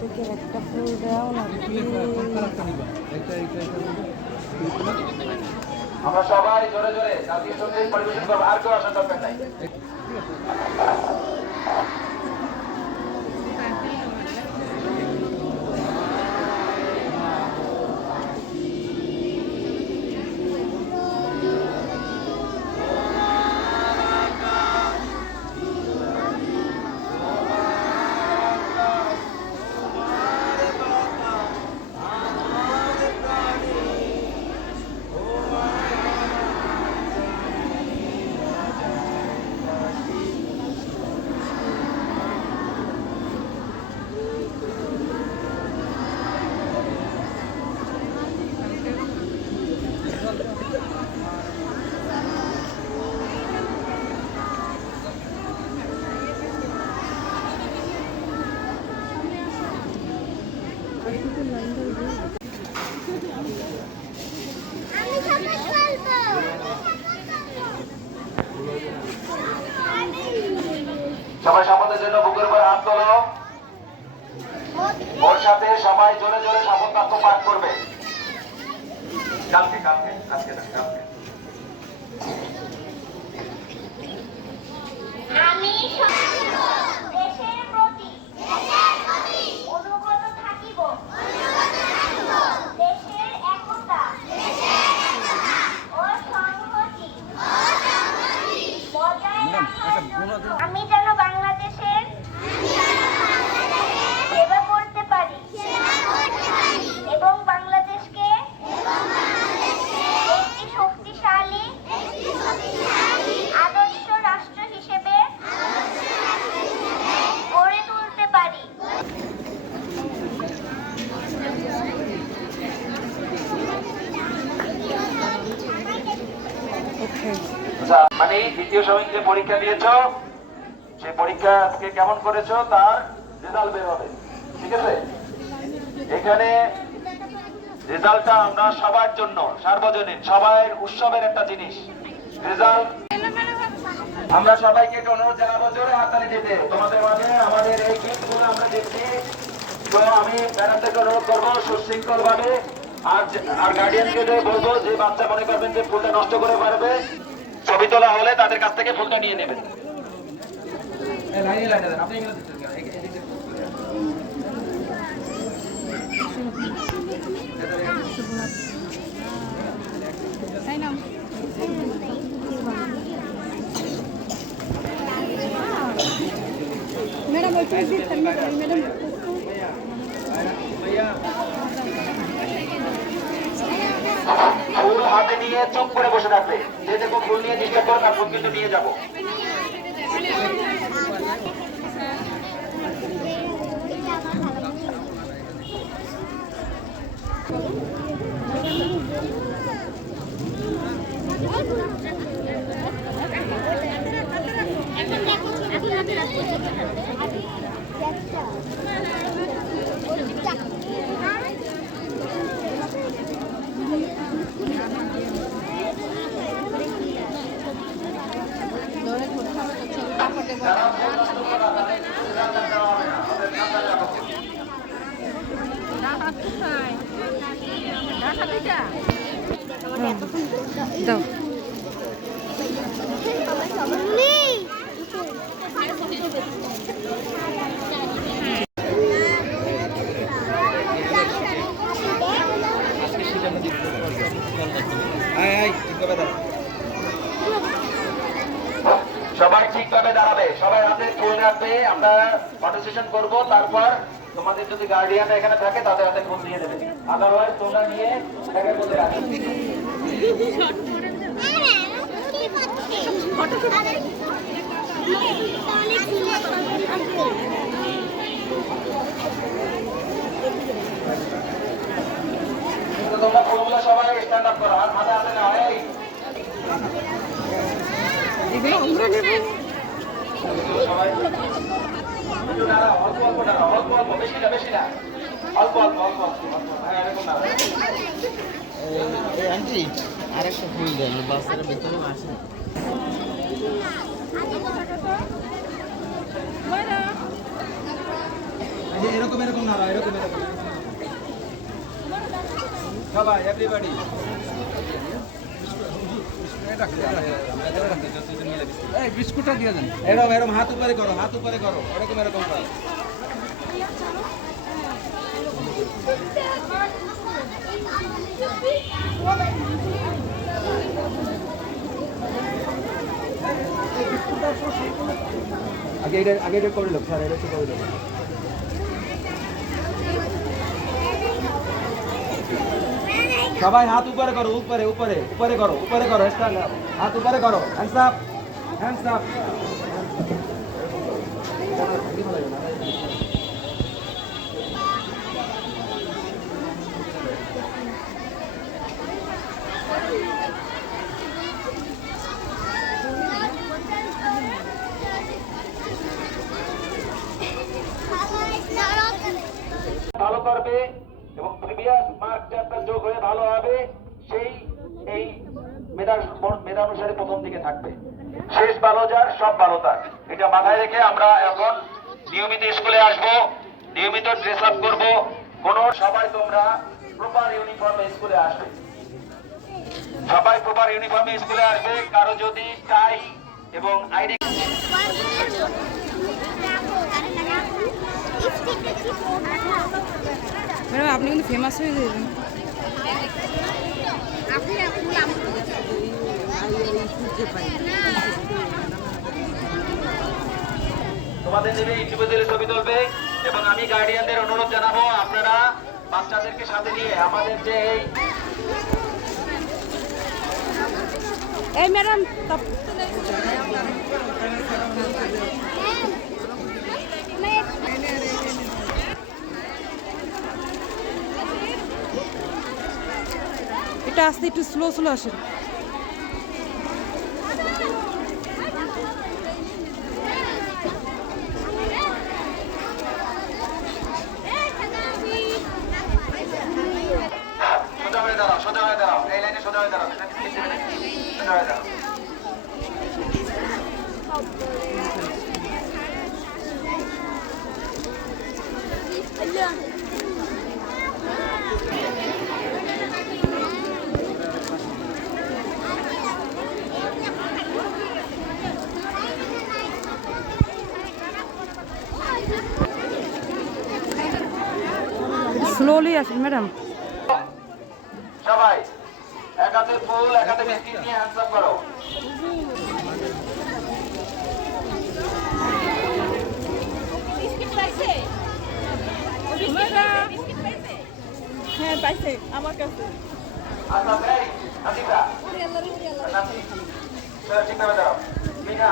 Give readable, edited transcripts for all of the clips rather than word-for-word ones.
থেকে একটা ফুল দাও না। আমরা সবাই জোরে জোরে জাতীয় সঙ্গীত পরিবেশন করবো, আর কেউ আসার দরকার নাই। সবাই শপথের জন্য বুকের উপর হাত তোলো। ওর সাথে সবাই জোরে জোরে শপথ বাক্য পাঠ করবে। কালকে কালকে কালকে না কালকে। আমি দেশের প্রতি অনুগত থাকিব, দেশের একতা ও সংহতি বজায় রাখার আমি যেন বাংলাদেশের সেবা করতে পারি এবং বাংলাদেশকে একটি শক্তিশালী আদর্শ রাষ্ট্র হিসেবে গড়ে তুলতে পারি। মানে দ্বিতীয় সময় যে পরীক্ষা দিয়েছো, সেই পরীক্ষা আজকে কেমন করেছো তার রেজাল্ট বের হবে, ঠিক আছে? এখানে রেজাল্টটা আমরা সবার জন্য সার্বজনীন, সবাই উৎসবের একটা জিনিস রেজাল্ট। আমরা সবাইকে একটু অনুরোধ জানাবো জোরে হাততালি দিতে। তোমাদের মাঝে আমাদের এই গিফটগুলো আমরা দিচ্ছি, তো আমি প্যারেন্টদেরকে অনুরোধ করবো সুশৃঙ্খল ভাবে আর গার্ডিয়ানকে বলবো যে বাচ্চা মনে করবেন যে ফুলটা নষ্ট করে পারবে, ছবি তোলা হলে তাদের কাছ থেকে ফুলটা নিয়ে নেবেন। ম্যাডাম ম্যাডাম ফুল হাতে নিয়ে চুপ করে বসে থাকবে। যে দেখো ফুল নিয়ে ডিস্টার্ব করো তার ফুল কিন্তু নিয়ে যাবো। দাও সবাই ঠিকভাবে দাঁড়াবে, সবাই হাতে ফুল রাখবে। আমরা ফটো সেশন করবো, তারপর তোমাদের যদি গার্ডিয়ান এখানে থাকে তাদের হাতে ফুল দিয়ে দেবে। আদারওয়াইজ তোমরা নিয়ে জায়গার মধ্যে রাখবে। তোমরা ফুলগুলো সবাই স্ট্যান্ড আপ করো, আর হাতে হাতে না হয় সবাই একটু দাঁড়াও, অল্প অল্প দাঁড়াও, অল্প অল্প, বেশি না বেশি না, অল্প অল্প অল্প অল্প। হ্যাঁ এরকম না। আন্টি আরেকটা ফুল দেন, বাচ্চারা ভেতরে আসে। এরকম এরকম না এরকম এরকম সবাই এভরিবডি বিস্কুটটা দিয়ে দেন। এরকম এরকম হাত উপরে করো এরকম এরকম করো আগে এটা করে লোক স্যার এটা একটু করে দেবো সবাই হাত উপরে করো উপরে করো স্ট্যান্ড আপ হাত উপরে করো হ্যান্ডস আপ ভালো করবে এবং প্রিভিয়াস মার্ক চ্যাপ্টার যোগ হয়ে ভালো হবে সেই এই মেধা অনুসারে প্রথম দিকে থাকবে শেষ ভালো যার সব ভালো তার এটা মাথায় রেখে আমরা এখন নিয়মিত স্কুলে আসব নিয়মিত ড্রেস আপ করব সবাই তোমরা প্রপার ইউনিফর্মে স্কুলে আসবে কারো যদি টাই এবং আইডি ম্যাডাম আপনি কিন্তু ফেমাস হয়ে যাবেন। তোমাদের নেবে ইন্ডিভিজুয়ালি ছবি তুলবে এবং আমি গার্ডিয়ানদের অনুরোধ জানাবো আপনারা বাচ্চাদেরকে সাথে নিয়ে আমাদের যে এই ম্যাডাম এটা আসতে একটু স্লো আসেন। সোজা হয়ে দাঁড়াও এই লাইনে সোজা হয়ে দাঁড়াও স্লোলি আসেন ম্যাডাম। সবাই এক হাতে ফুল এক হাতে বিস্কিট নিয়ে হ্যান্ডস আপ করো হ্যাঁ পাইছে আমার কাছে। আচ্ছা ভাই আদিতা ঠিক করে দাও মিনা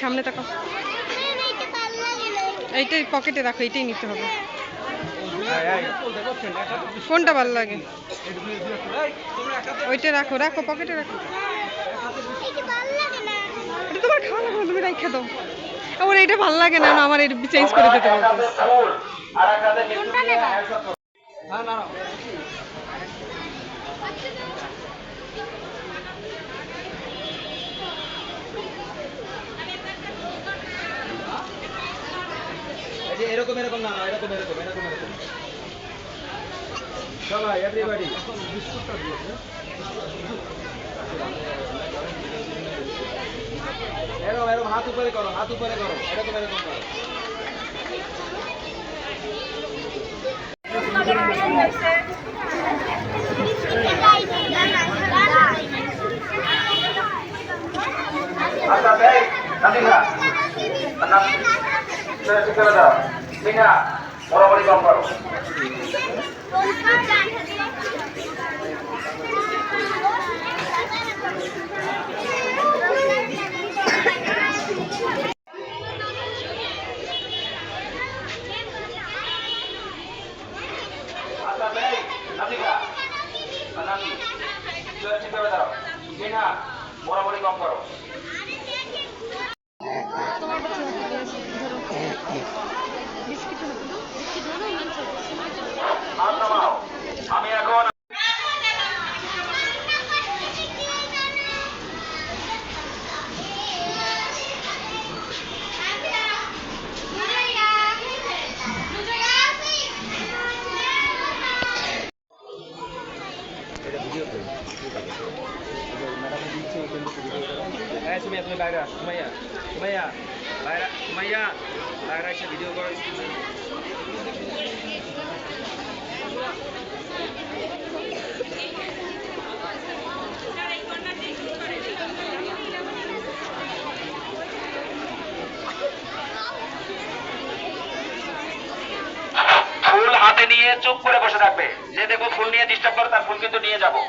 সামনে তাকাও, এইটাই পকেটে রাখো, এইটাই নিতে হবে। কোনটা ভালো লাগে ওইটা রাখো, রাখো পকেটে রাখো। এটা তোমার খাওয়া লাগবে, তুমি রাখা দাও। আমার এইটা ভালো লাগে না, আমার এটা চেঞ্জ করে দিতে হবে। এরকম এরকম না এরকম এরকম এরকম এরকম সবাই এভরিবডি এরকম এরকম হাত উপরে করো এরকম এরকম করো আচ্ছা ভাই নাদিরা ঠিক করে দাও মিনা বরাবরই কম করো আচ্ছা ভাই নাদিরা ঠিক করে দাও মিনা কম করো। হাত নামাও। আমি এখন সুমাইয়া তুমি বাইরে আস, সুমাইয়া সুমাইয়া বাইরে, সুমাইয়া বাইরে এসে ভিডিও করো। ফুল হাতে নিয়ে চুপ করে বসে থাকবে। যে দেখো ফুল নিয়ে ডিস্টার্ব করে তার ফুল কিন্তু নিয়ে যাবো।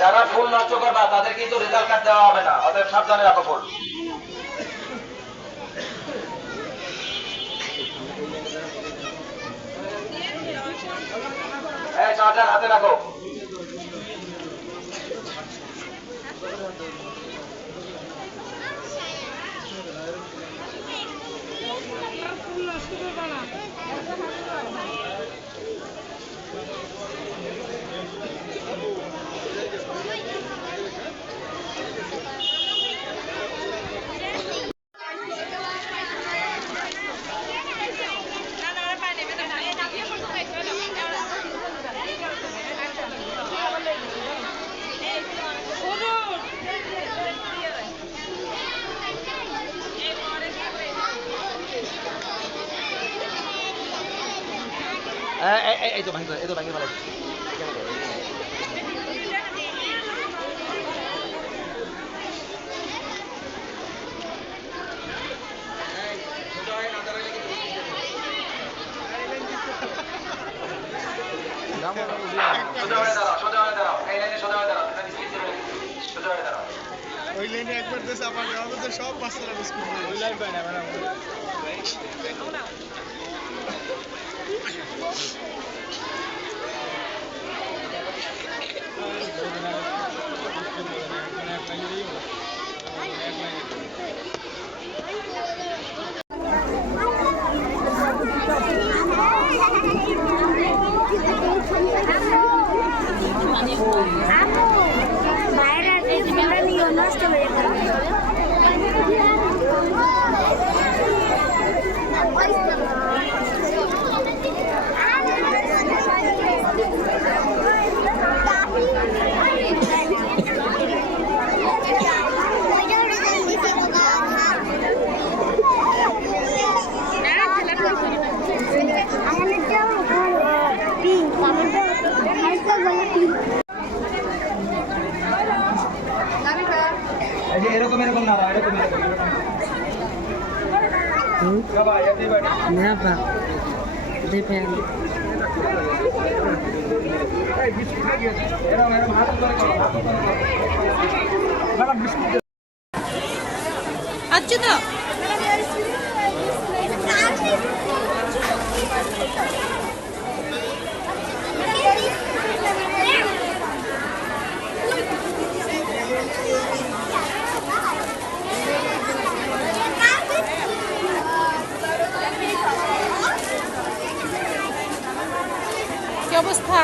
যারা ফুল নষ্ট করবা তাদের কিন্তু রেজাল্ট কার্ড দেওয়া হবে না, অতএব সাবধানে রাখো ফুল। এই চার্জার হাতে রাখো। এই তো ভাঙি, এই তো ভাঙি ভালো। সোজা হয়ে দাঁড়াও, সোজা হয়ে দাঁড়াও, এই লাইনে সোজা হয়ে দাঁড়াও, সোজা হয়ে দাঁড়াও। ওই লাইনে একবার দেশে আমার গ্রামে সব বাচ্চারা বিস্কুট খায়। ওই লাইন পায় না ম্যাডাম। নষ্ট হয়ে গেল। এরকম এরকম না, এরকম এরকম আচ্ছা তো কি অবস্থা?